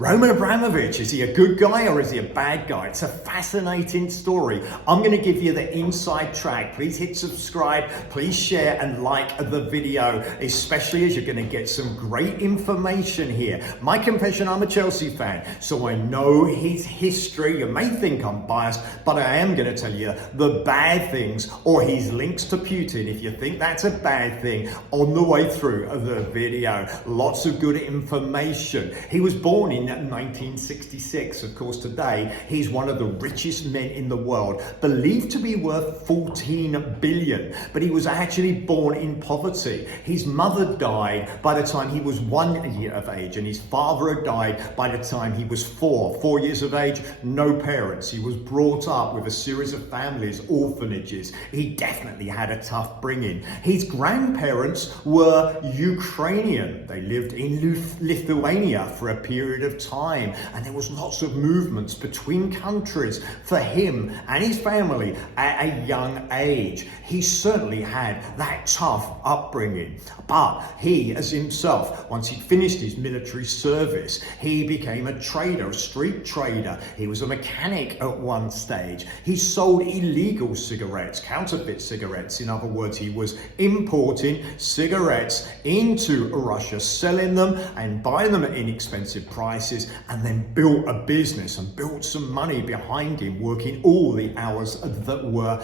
Roman Abramovich, is he a good guy or is he a bad guy? It's a fascinating story. I'm going to give you the inside track. Please hit subscribe, please share and like the video, especially as you're going to get some great information here. My confession, I'm a Chelsea fan, so I know his history. You may think I'm biased, but I am going to tell you the bad things or his links to Putin, if you think that's a bad thing, on the way through the video. Lots of good information. He was born in 1966. Of course, today he's one of the richest men in the world, believed to be worth 14 billion, but he was actually born in poverty. His mother died by the time he was 1 year of age, and his father had died by the time he was 4 years of age. No parents. He was brought up with a series of families, orphanages. He definitely had a tough bringing. His grandparents were Ukrainian. They lived in Lithuania for a period of time, and there was lots of movements between countries for him and his family at a young age. He certainly had that tough upbringing, but he as himself, once he'd finished his military service, he became a trader, a street trader. He was a mechanic at one stage. He sold illegal cigarettes, counterfeit cigarettes. In other words, he was importing cigarettes into Russia, selling them and buying them at inexpensive prices, and then built a business and built some money behind him, working all the hours that were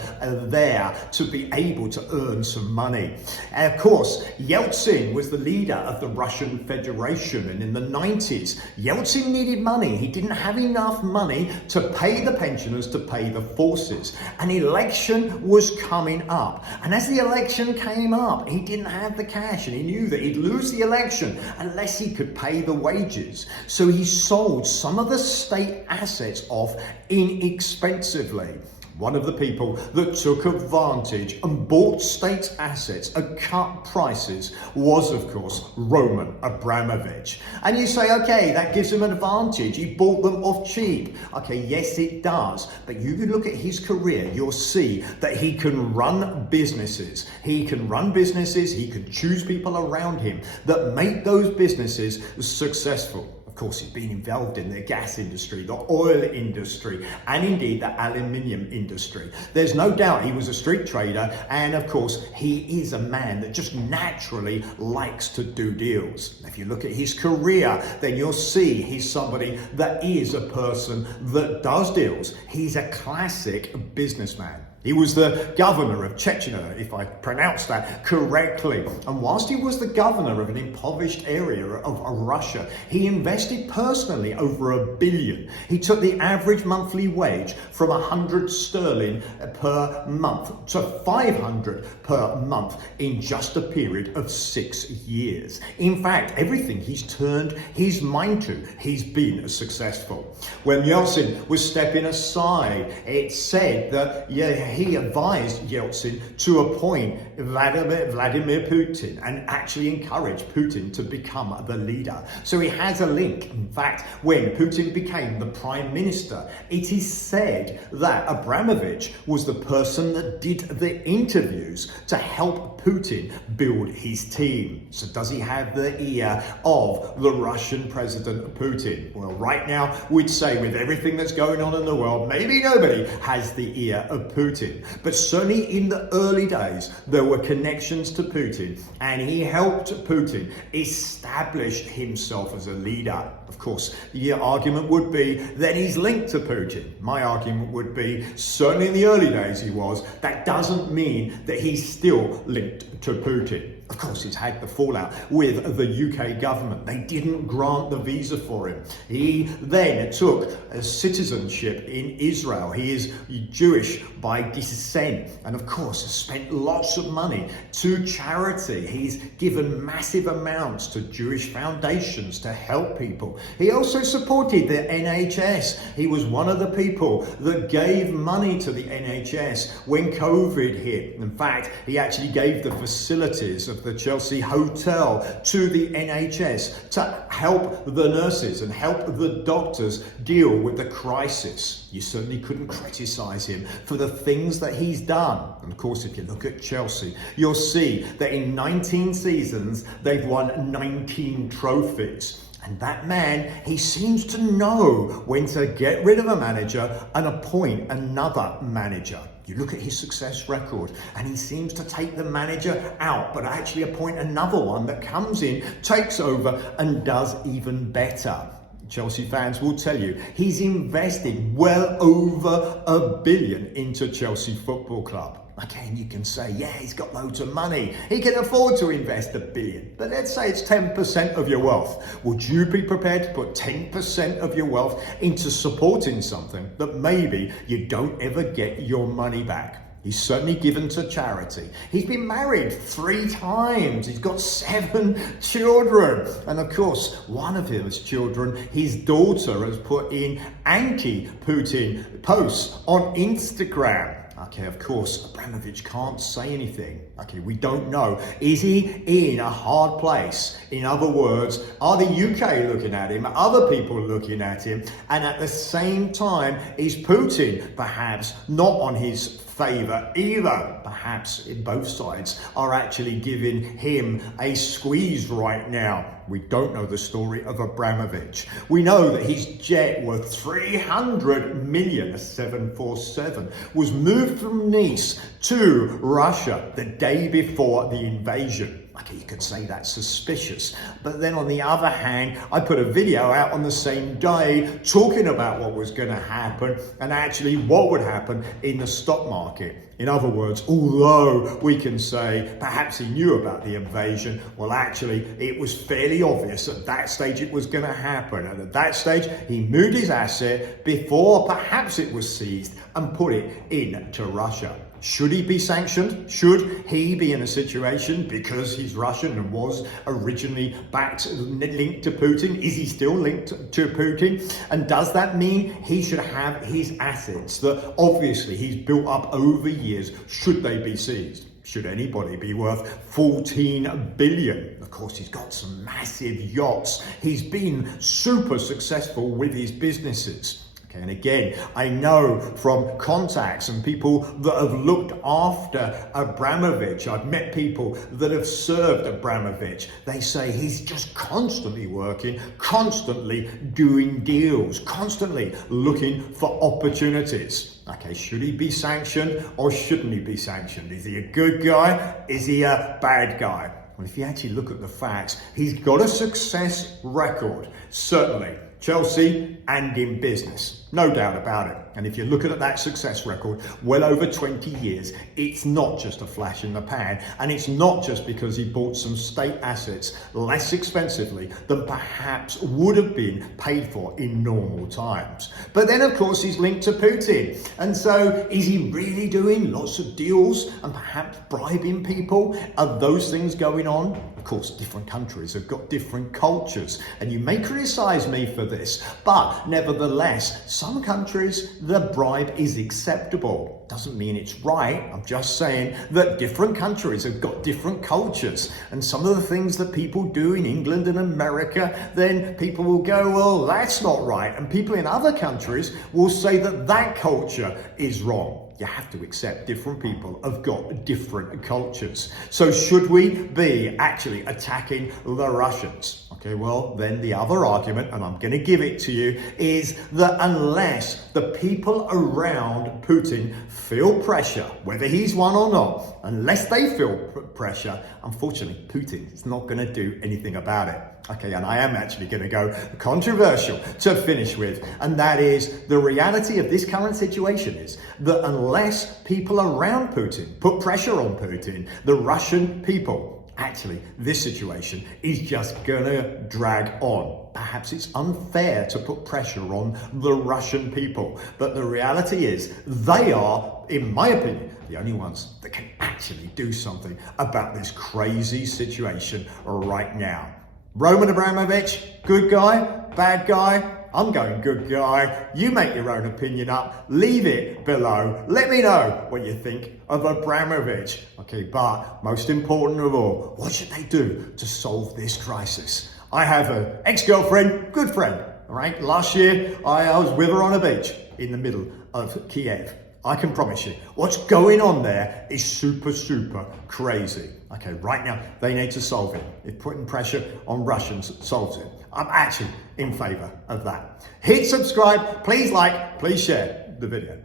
there to be able to earn some money. And of course, Yeltsin was the leader of the Russian Federation, and in the 90s, Yeltsin needed money. He didn't have enough money to pay the pensioners, to pay the forces. An election was coming up, and as the election came up, he didn't have the cash, and he knew that he'd lose the election unless he could pay the wages. So he sold some of the state assets off inexpensively. One of the people that took advantage and bought state assets at cut prices was, of course, Roman Abramovich. And you say, okay, that gives him an advantage. He bought them off cheap. Okay, yes, it does. But you can look at his career, you'll see that he can run businesses. He can run businesses, he can choose people around him that make those businesses successful. Of course, he's been involved in the gas industry, the oil industry, and indeed the aluminium industry. There's no doubt he was a street trader, and of course, he is a man that just naturally likes to do deals. If you look at his career, then you'll see he's somebody that is a person that does deals. He's a classic businessman. He was the governor of Chechnya, if I pronounced that correctly. And whilst he was the governor of an impoverished area of Russia, he invested personally over $1 billion. He took the average monthly wage from 100 sterling per month to 500 per month in just a period of 6 years. In fact, everything he's turned his mind to, he's been successful. When Yeltsin was stepping aside, it said that, he advised Yeltsin to appoint Vladimir Putin and actually encourage Putin to become the leader. So he has a link. In fact, when Putin became the prime minister, it is said that Abramovich was the person that did the interviews to help Putin build his team. So does he have the ear of the Russian President Putin? Well, right now, we'd say with everything that's going on in the world, maybe nobody has the ear of Putin. But certainly in the early days, there were connections to Putin, and he helped Putin establish himself as a leader. Of course, the argument would be that he's linked to Putin. My argument would be, certainly in the early days he was. That doesn't mean that he's still linked to Putin. Of course, he's had the fallout with the UK government. They didn't grant the visa for him. He then took a citizenship in Israel. He is Jewish by descent, and of course has spent lots of money to charity. He's given massive amounts to Jewish foundations to help people. He also supported the NHS. He was one of the people that gave money to the NHS when COVID hit. In fact, he actually gave the facilities of the Chelsea Hotel to the NHS to help the nurses and help the doctors deal with the crisis. You certainly couldn't criticize him for the things that he's done. And of course, if you look at Chelsea, you'll see that in 19 seasons, they've won 19 trophies. And that man, he seems to know when to get rid of a manager and appoint another manager. You look at his success record and he seems to take the manager out, but actually appoint another one that comes in, takes over and does even better. Chelsea fans will tell you he's invested well over $1 billion into Chelsea Football Club. Again, you can say, yeah, he's got loads of money. He can afford to invest $1 billion. But let's say it's 10% of your wealth. Would you be prepared to put 10% of your wealth into supporting something that maybe you don't ever get your money back? He's certainly given to charity. He's been married 3 times. He's got 7 children. And of course, one of his children, his daughter, has put in anti-Putin posts on Instagram. Okay, of course, Abramovich can't say anything. Okay, we don't know. Is he in a hard place? In other words, are the UK looking at him? Are other people looking at him? And at the same time, is Putin perhaps not on his favour either? Perhaps both sides are actually giving him a squeeze right now. We don't know the story of Abramovich. We know that his jet worth 300 million, a 747, was moved from Nice to Russia the day before the invasion. Okay, you could say that's suspicious. But then on the other hand, I put a video out on the same day talking about what was going to happen and actually what would happen in the stock market. In other words, although we can say perhaps he knew about the invasion, well, actually, it was fairly obvious at that stage it was going to happen. And at that stage, he moved his asset before perhaps it was seized and put it into Russia. Should he be sanctioned? Should he be in a situation because he's Russian and was originally linked to Putin? Is he still linked to Putin? And does that mean he should have his assets that obviously he's built up over years? Should they be seized? Should anybody be worth 14 billion? Of course, he's got some massive yachts. He's been super successful with his businesses. And again, I know from contacts and people that have looked after Abramovich, I've met people that have served Abramovich. They say he's just constantly working, constantly doing deals, constantly looking for opportunities. Okay, should he be sanctioned or shouldn't he be sanctioned? Is he a good guy? Is he a bad guy? Well, if you actually look at the facts, he's got a success record, certainly. Chelsea and in business, no doubt about it. And if you're looking at that success record, well over 20 years, it's not just a flash in the pan. And it's not just because he bought some state assets less expensively than perhaps would have been paid for in normal times. But then, of course, he's linked to Putin. And so is he really doing lots of deals and perhaps bribing people? Are those things going on? Of course, different countries have got different cultures. And you may criticize me for this, but nevertheless, some countries, the bribe is acceptable. Doesn't mean it's right. I'm just saying that different countries have got different cultures. And some of the things that people do in England and America, then people will go, well, that's not right. And people in other countries will say that that culture is wrong. You have to accept different people have got different cultures. So should we be actually attacking the Russians? Okay, well, then the other argument, and I'm going to give it to you, is that unless the people around Putin feel pressure, whether he's one or not, unless they feel pressure, unfortunately, Putin is not going to do anything about it. Okay, and I am actually going to go controversial to finish with, and that is the reality of this current situation is that unless people around Putin put pressure on Putin, the Russian people, actually, this situation is just gonna drag on. Perhaps it's unfair to put pressure on the Russian people, but the reality is they are, in my opinion, the only ones that can actually do something about this crazy situation right now. Roman Abramovich, good guy, bad guy? I'm going good guy. You make your own opinion up. Leave it below. Let me know what you think of Abramovich. Okay, but most important of all, what should they do to solve this crisis? I have an ex-girlfriend, good friend, all right? Last year, I was with her on a beach in the middle of Kiev. I can promise you, what's going on there is super, super crazy. Okay, right now, they need to solve it. If putting pressure on Russians solves it, I'm actually in favor of that. Hit subscribe, please like, please share the video.